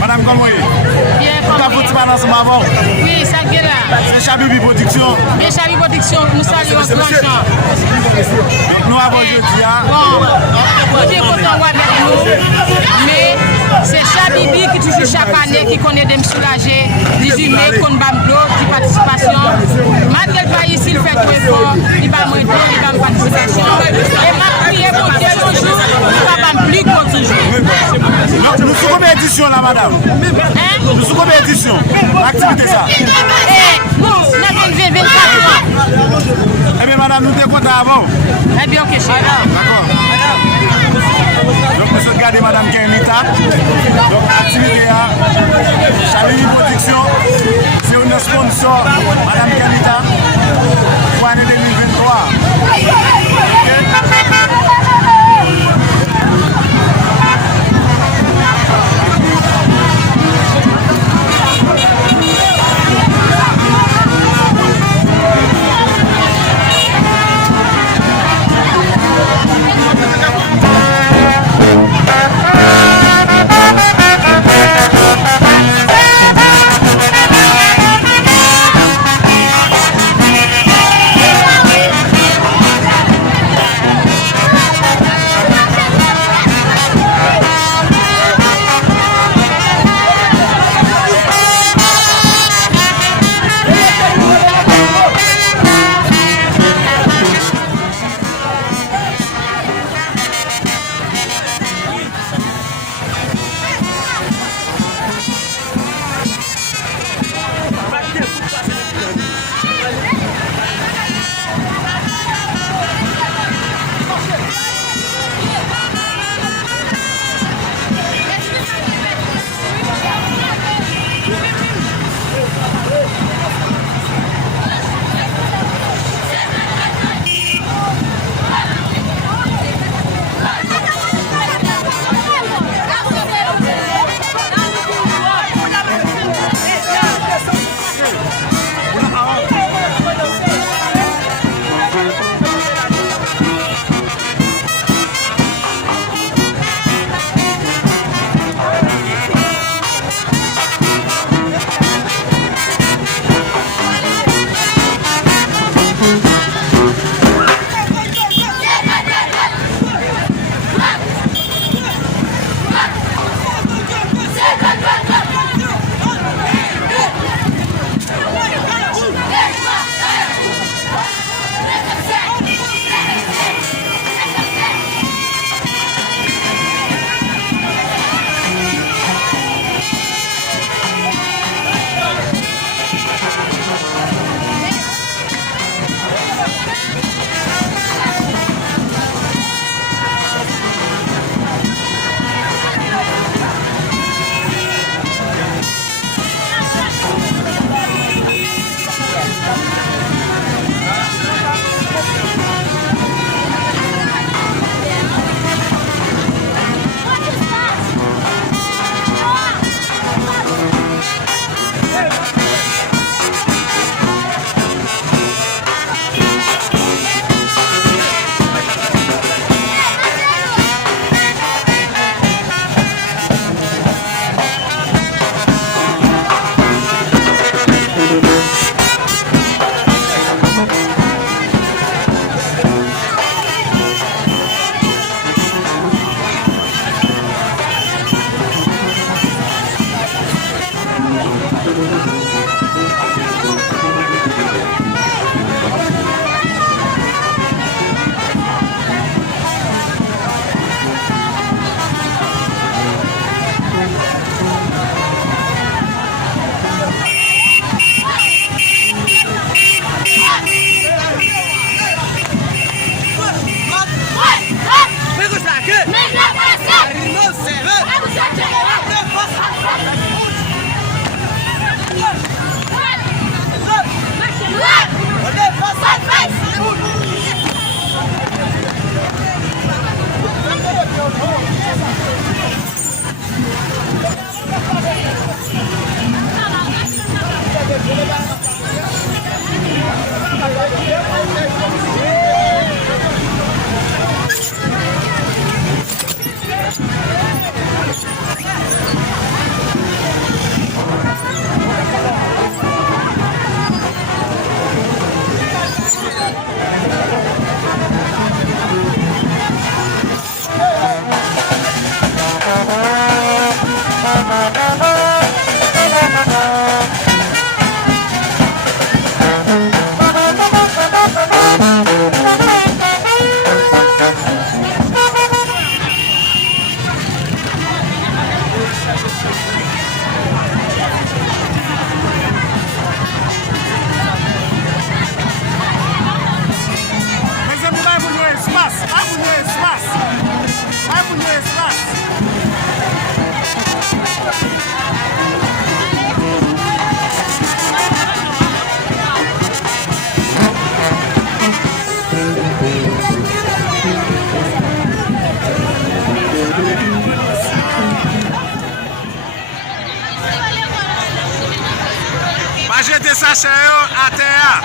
Madame Conway, vous avez votre balance avant? Oui, ça y est là. C'est Chabibi Production. Bien Chabibi Production, nous saluons grand champ. Donc nous avons jeudi. Bon, nous sommes contents avec nous, mais c'est Chabibi qui toujours chaque année qui connaît de me soulager, 18 mai, qu'on bat de participation. Malgré le pays, s'il fait trop effort, il va me donner, il va me participation. Et ma prière pour Dieu toujours, il va me plus que toujours. Nous sommes combien d'éditions là, madame? Nous sommes combien d'éditions? L'activité ça? Nous, on a 24 ans. Eh bien, madame, nous sommes contents avant. Eh bien, ok, chérie. D'accord. Donc, nous sommes regardés madame Kenmita. Donc, l'activité là, Chabibi Production, c'est une sponsor, madame Kenmita, pour l'année 2023. Pas jeter sachet à terre.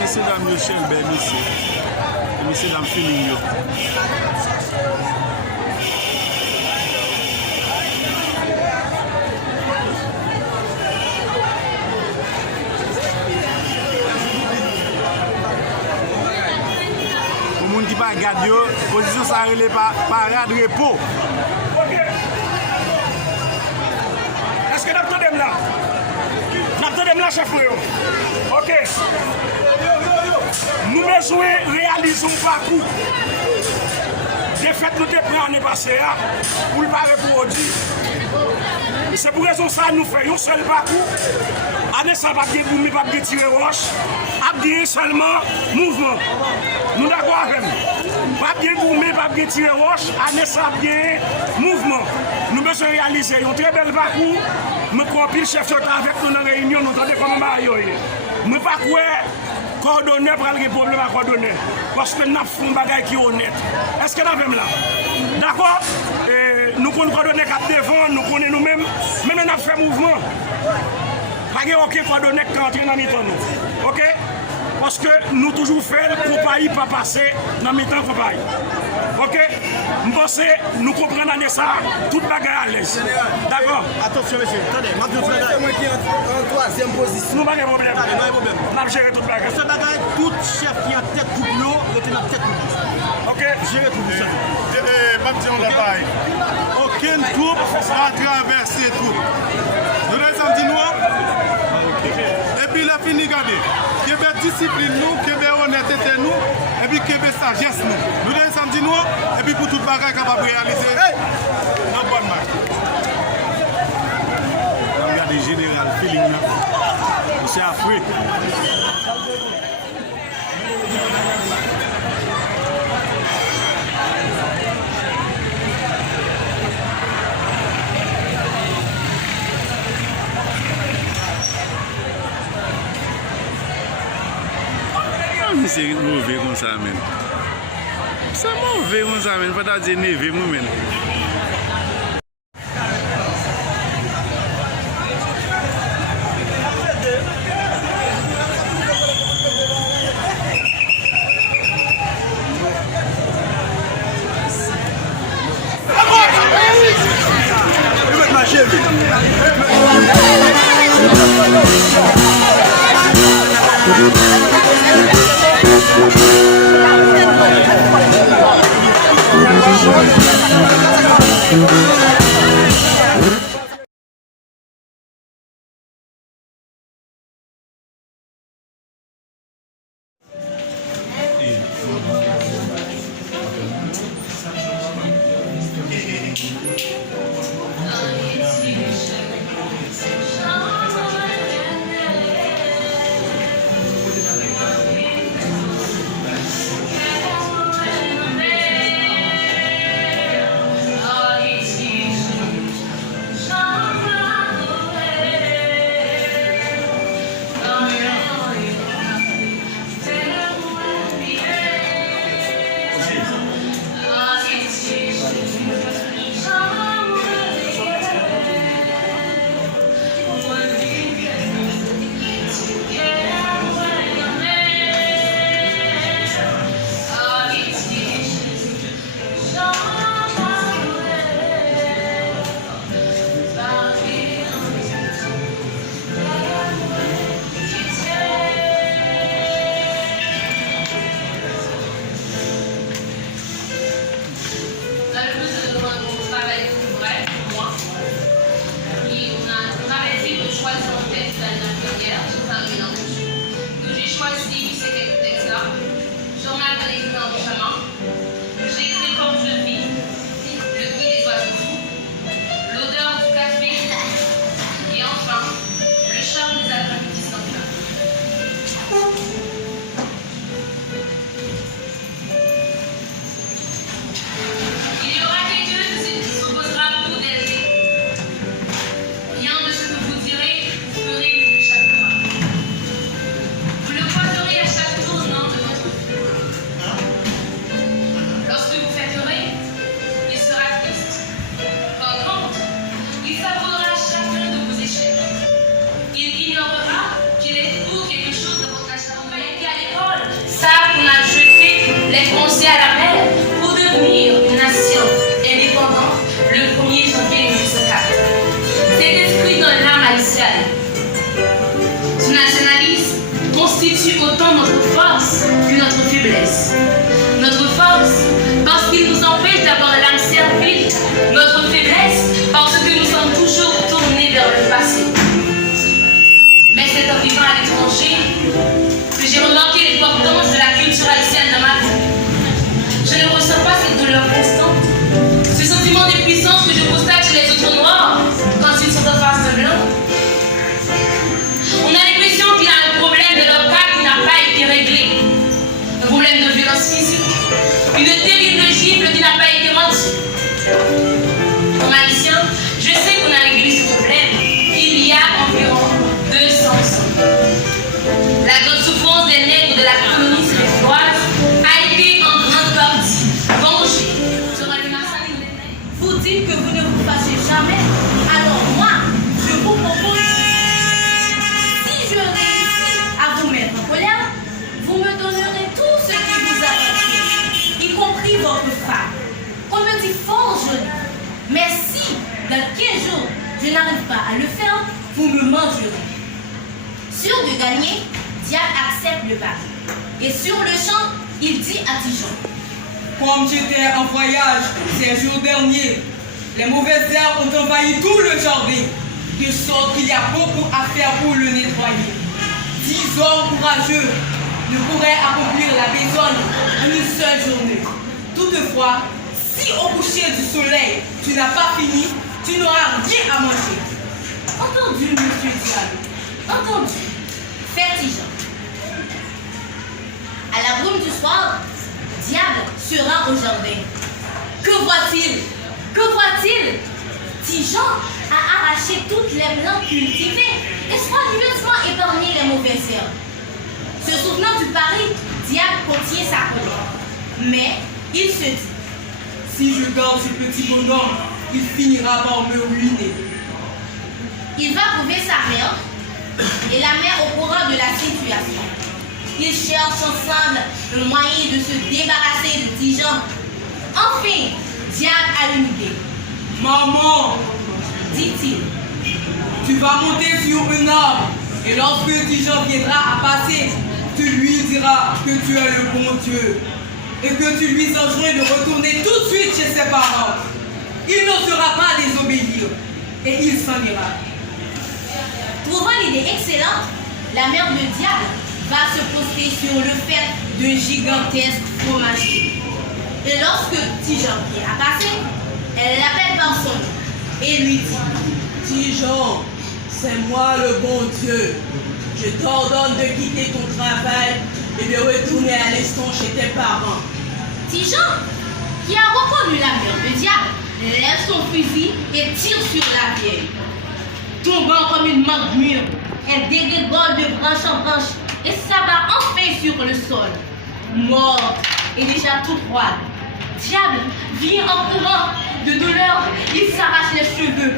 Messieurs, dames, Michel, messieurs, dames, feeling. Pour les gens qui ne regardent pas, la position ça relève pas parade repos. Est-ce que nous avons là? Nous avons là, chef. Ok. Nous besoin réaliser un parcours. De fait, nous avons pris l'année passée pour le parler pour aujourd'hui. C'est pour raison ça nous faisons un seul parcours. Année ça va bien boum, pas bien tirer roche. A bien seulement mouvement. Nous d'accord avec nous. Pas bien boum, pas bien tirer roche. Année ça bien mouvement. Nous besoin réaliser un très bel parcours. Nous compile chef d'État avec nous dans la réunion, nous entendons comment nous ne pas quoi coordonner pour les problèmes à coordonner. Parce que nous avons un bagage qui est honnête. Est-ce que nous avons là? D'accord? Nous pouvons coordonner cap devant, nous connaissons nous-mêmes, mais nous avons fait mouvement. Pas de aucun coordonner qui entre dans le temps. Ok? Parce que nous toujours faisons pour ne pas passer dans le temps pour ok? Nous pensons, nous comprenons ça, toute bagarre à l'aise. D'accord? Attention, monsieur. Attendez, moi qui est en troisième position. Nous n'avons pas de problème. Pas de problème. Nous avons géré toute bagarre. Ce bagage, tout chef qui a tête pour l'eau, était dans tête pour ok? Gérer tout ça. Aucune troupe va traverser tout. Nous les avons dit nous. Et puis la fini garder. Qu'il y ait discipline nous, qu'il y ait honnêteté nous, et puis qu'il y ait sagesse nous. Nous les avons dit nous, et puis pour toute bagarre capable de réaliser. Dans bonne marque. Regardez général feeling là. C'est Afrique. c'est mauvais comme ça, men. C'est mauvais comme ça, men. Faut pas dire névé, moi, men. Autant notre force que notre faiblesse. Notre force parce qu'il nous empêche d'avoir l'âme servile. Notre faiblesse parce que nous sommes toujours tournés vers le passé. Mais c'est en vivant à l'étranger que j'ai remarqué l'importance de la culture haïtienne dans ma vie. Je ne ressens pas cette douleur constante, ce sentiment de puissance que je constate chez les autres noirs quand ils sont en face de blanc. On a l'impression qu'il y a un problème de leur cas qui n'a pas été réglé. Un problème de violence physique. Une terrible gifle qui n'a pas été rendue. Comme haïtien, je sais qu'on a réglé ce problème il y a environ 200 ans. La grande souffrance des nègres de la colonie suédoise a été en grande partie vengée. Vous dites que vous ne vous fâchez jamais. Alors moi, je vous propose, si je réussis à vous mettre en colère, vous me donnerez tout ce qui vous appartient, y compris votre femme. On me dit fort joli. Mais si, dans 15 jours, je n'arrive pas à le faire, vous me mangerez. Sûr de gagner, Diable accepte le pari. Et sur le champ, il dit à Dijon: comme j'étais en voyage ces jours derniers, les mauvaises herbes ont envahi tout le jardin, de sorte qu'il y a beaucoup à faire pour le nettoyer. 10 hommes courageux ne pourraient accomplir la besogne en une seule journée. Toutefois, si au coucher du soleil, tu n'as pas fini, tu n'auras rien à manger. Entendu, monsieur Diable, entendu. Faites Dijon. À la brume du soir, Diable sera au jardin. Que voit-il? Que voit-il? Dijon a arraché toutes les plantes cultivées et soigneusement épargné les mauvaises herbes. Se souvenant du pari, Diable contient sa colère. Mais il se dit, si je garde ce petit bonhomme, il finira par me ruiner. Il va trouver sa mère et la mère au courant de la situation. Ils cherchent ensemble le moyen de se débarrasser de Tijan. Enfin, Diable a une idée. Maman, Dit-il, tu vas monter sur un arbre et lorsque Tijan viendra à passer, tu lui diras que tu es le bon Dieu et que tu lui enjoins de retourner tout de suite chez ses parents. Il n'osera pas désobéir et il s'en ira. trouvant l'idée excellente, la mère de Diable va se poster sur le fait de gigantesques fromagers. Et lorsque Tijan vient à passer, elle l'appelle par son nom et lui dit, Tijan, c'est moi le bon Dieu. Je t'ordonne de quitter ton travail et de retourner à l'instant chez tes parents. Tijan, qui a reconnu la mère de Diable, lève son fusil et tire sur la vieille. Tombant comme une mangue mûre, elle dégringole de branche en branche et s'abat enfin sur le sol. Morte et déjà toute froide, Diable vient en courant. De douleur, il s'arrache les cheveux.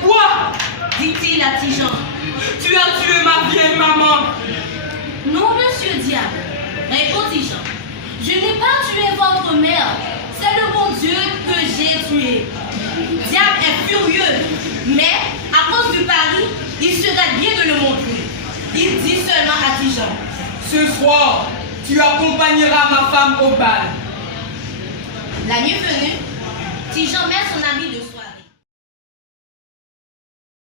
Quoi? Dit-il à Tijan. Tu as tué ma vieille maman. Non, monsieur Diable, répond Tijan. Je n'ai pas tué votre mère. C'est le bon Dieu que j'ai tué. Diable est furieux, mais à cause du pari, il serait bien de le montrer. Il dit seulement à Tijan. Ce soir, tu accompagneras ma femme au bal. La nuit venue, Tijan met son habit